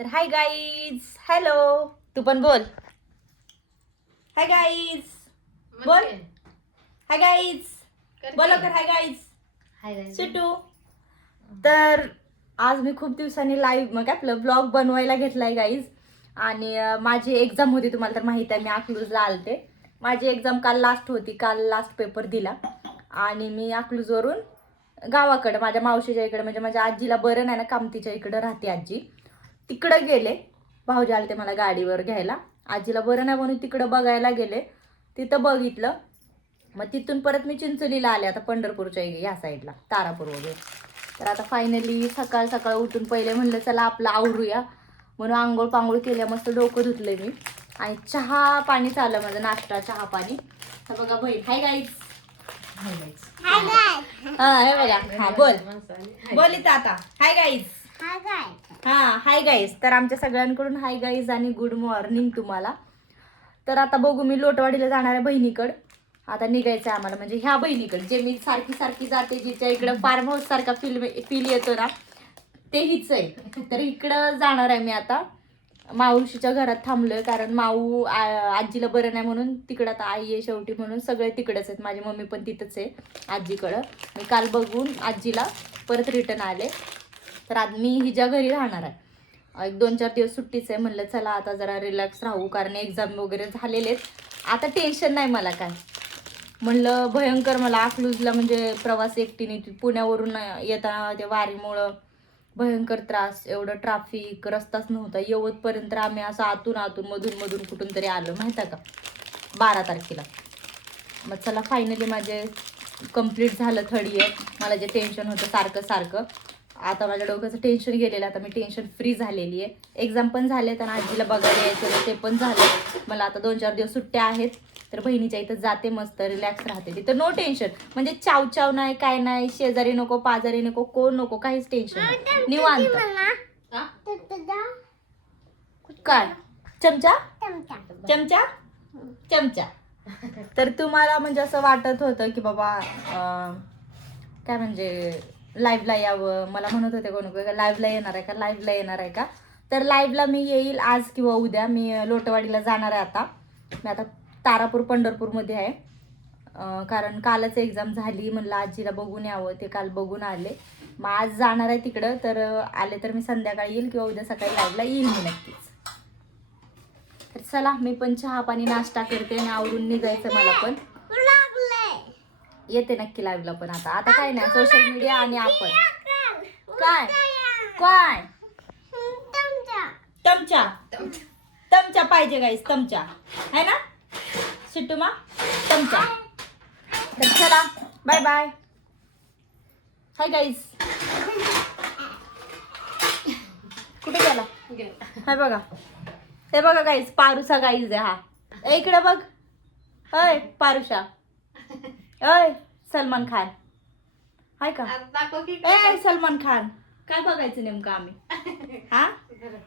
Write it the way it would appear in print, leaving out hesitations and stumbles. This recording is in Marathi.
तर हाय गाईज, हॅलो. तू पण बोल. हाय गाईज बोल. हाय गाईज बोलो कर. Hi guys Situ. तर आज मी खूप दिवसांनी लाईव्ह मग आपलं ब्लॉग बनवायला घेतलाय गाईज. आणि माझी एक्झाम होती, तुम्हाला तर माहित आहे मी अकलूजला आलते. माझी एक्झाम काल लास्ट होती, काल लास्ट पेपर दिला. आणि मी अकलूजवरून गावाकडे माझ्या मावशीच्या इकडे, म्हणजे माझ्या आजीला बरं नाही ना, कामतीच्या इकडे राहते आजी, तिकडं गेले. भाऊजी आले मला गाडीवर घ्यायला. आजीला बरं नाही म्हणून तिकडं बघायला गेले. तिथं बघितलं, मग तिथून परत मी चिंचोलीला आले, आता पंढरपूरच्या ह्या साईडला तारापूर वगैरे. तर आता फायनली सकाळ सकाळ उठून पहिले म्हणलं चला आपलं आवरूया, म्हणून आंघोळ पांघोळ केल्या, मस्त डोकं धुतलंय मी. आणि चहा पाणी चाललं माझं, नाश्ता चहा पाणी. तर बघा बहीण. Hi guys. हा हे बघा. हा बोल बोल इथं आता. Hi guys. हा हाय गाईज. तर आमच्या सगळ्यांकडून हाय गाईज आणि गुड मॉर्निंग तुम्हाला. तर आता बघू, मी लोटवाडीला जाणार आहे बहिणीकडं. आता निघायचं आहे आम्हाला, म्हणजे ह्या बहिणीकडे जे मी सारखी सारखी जाते, जिच्या इकडं फार्म हाऊस सारखा फील येतो ना, ते हीच आहे. तर इकडं जाणार आहे मी आता. माऊशीच्या घरात थांबलोय, कारण माऊ आजीला बरं नाही म्हणून तिकडं आता आई आहे शेवटी, म्हणून सगळे तिकडंच आहेत. माझी मम्मी पण तिथंच आहे आजीकडं. मी काल बघून आजीला परत रिटर्न आले. तर आज मी हिच्या घरी राहणार आहे. एक 2-4 दिवस सुट्टीच आहे. म्हणलं चला आता जरा रिलॅक्स राहू, कारण एक्झाम वगैरे झालेले आहेत. आता टेन्शन नाही मला काय. म्हणलं भयंकर मला अकलूजला म्हणजे प्रवास एकटीने पुण्यावरून येताना त्या वारीमुळं भयंकर त्रास, एवढं ट्रॅफिक, रस्ताच नव्हता. येवतपर्यंत आम्ही असं आतून मधून कुठून तरी आलो, माहिती आहे का, 12 तारखेला. मग चला फायनली माझे कंप्लीट झालं 3rd इयर. मला जे टेन्शन होतं सारखं आता माझ्या डोक्याचं टेन्शन गेलेलं. आता मी टेन्शन फ्री झालेली आहे. एक्झाम पण झाले, आणि आजीला बघायला यायचं ते पण झालं. मला आता 2-4 दिवस सुट्ट्या आहेत. तर बहिणीच्या इथं जाते, मस्त रिलॅक्स राहते तिथं. नो टेन्शन, म्हणजे चाव नाही, काय नाही, शेजारी नको, पाजारी नको, कोण नको, काहीच टेन्शन नाही, निवांत. काय चमचा चमचा चमचा. तर तुम्हाला म्हणजे असं वाटत होतं की बाबा काय म्हणजे लाईव्हला यावं, मला म्हणत होते कोण लाईव्हला येणार आहे का. तर लाईव्हला मी येईल आज किंवा उद्या. मी लोटवाडीला जाणार आहे आता. मी आता तारापूर पंढरपूरमध्ये आहे, कारण कालच एक्झाम झाली. म्हणलं आजीला बघून यावं, ते काल बघून आले. मग आज जाणार आहे तिकडं. तर आले तर मी संध्याकाळी येईल किंवा उद्या सकाळी लाईव्हला येईल मी नक्कीच. तर चला मी पण चहा पाणी नाश्ता करते आणि आवरून निघायचं मला पण. येते नक्की लाईव्हला पण. आता काय नाही, सोशल मीडिया आणि आपण. काय काय तमचा पाहिजे गाईस, तमचा है ना सिटूमा, तमचा. तर चला बाय बाय. Hi guys. कुठे गेला? हाय बघा, हे बघा गाईज, पारुसा गाईज आहे हा. इकडे बघ. अय पारुषा. अय सलमान खान. हाय का? ए सलमान खान. काय बघायचं नेमकं आम्ही हा?